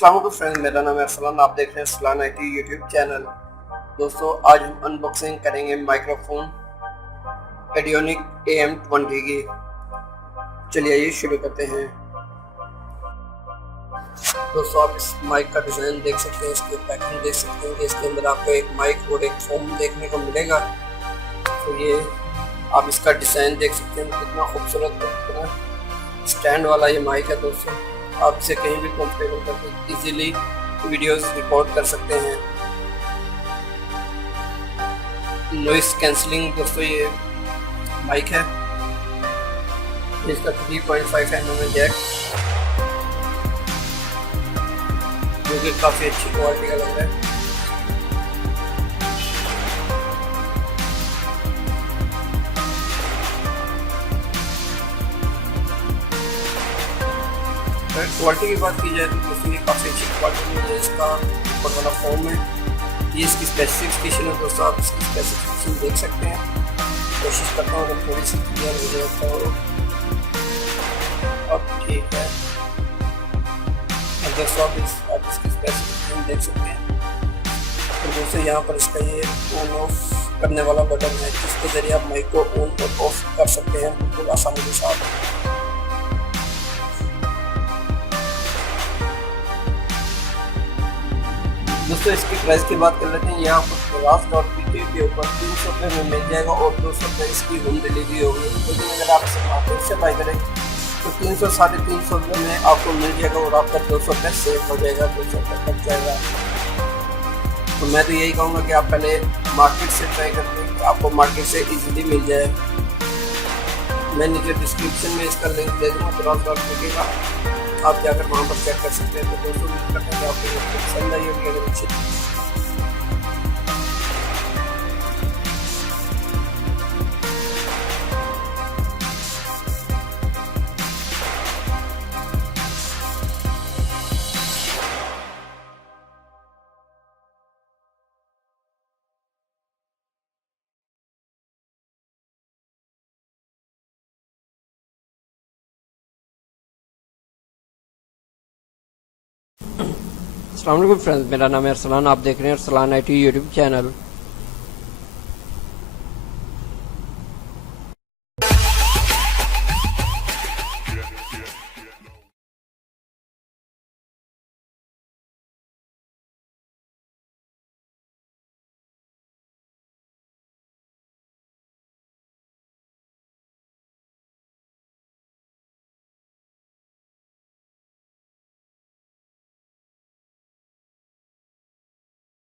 अस्सलाम वालेकुम फ्रेंड्स, मेरा नाम है अरसलान। आप देख रहे हैं अरसलान IT यूट्यूब चैनल। दोस्तों, आज हम अनबॉक्सिंग करेंगे माइक्रोफोन Audionic AM 20 की। चलिए ये शुरू करते हैं। दोस्तों, आप इस माइक का डिज़ाइन देख सकते हैं, इसकी पैकिंग देख सकते हैं कि इसके अंदर आपको एक माइक और एक फोन देखने को मिलेगा। तो ये आप इसका डिज़ाइन देख सकते हैं, कितना खूबसूरत स्टैंड वाला ये माइक है। दोस्तों, आप इसे कहीं भी कंफर्टेबल करके इजीली वीडियोस रिकॉर्ड कर सकते हैं। नॉइस कैंसलिंग दोस्तों ये माइक है। इसका 3.5 mm जैक, जो कि काफ़ी अच्छी क्वालिटी का लग रहा है। क्वालिटी की बात की जाए तो दोस्तों ये काफ़ी अच्छी क्वालिटी में है। इसका ऊपर वाला फोन है, ये इसकी स्पेसिफिकेशन है। दोस्तों, आप इसकी स्पेसिफिकेशन देख सकते हैं। कोशिश करता हूँ अगर थोड़ी सी क्लियर हो जाए तो अब ठीक है। दोस्तों, आप इसकी स्पेसिफिकेशन देख सकते हैं। तो दोस्तों, यहाँ पर इसका ये ऑन ऑफ करने वाला बटन है, जिसके ज़रिए आप माइक को ऑन और ऑफ कर सकते हैं बिल्कुल आसानी के साथ। दोस्तों, इसकी प्राइस की बात कर लेते हैं। यहाँ पर Daraz.pk के ऊपर 300 रुपये में मिल जाएगा और 200 रुपये इसकी होम डिलीवरी होगी। लेकिन अगर आप इसे मार्केट से बाई करें तो 300 साढ़े 300 रुपये में आपको मिल जाएगा और आपका 200 रुपये सेव हो जाएगा, 200 रुपये कट जाएगा। तो मैं तो यही कहूँगा कि आप पहले मार्केट से ट्राई करके आपको मार्केट से ईजिली मिल जाए। मैं नीचे डिस्क्रिप्शन में इसका लिंक दे दूँगा Daraz.pk का, आप जाकर वहाँ पर चेक कर सकते हैं। तो दोस्तों, उम्मीद करते हैं कि आपको ये पसंद आई होगी। अगर अच्छी अस्सलाम वालेकुम फ्रेंड्स, मेरा नाम है अरसलान। आप देख रहे हैं अरसलान IT यूट्यूब चैनल।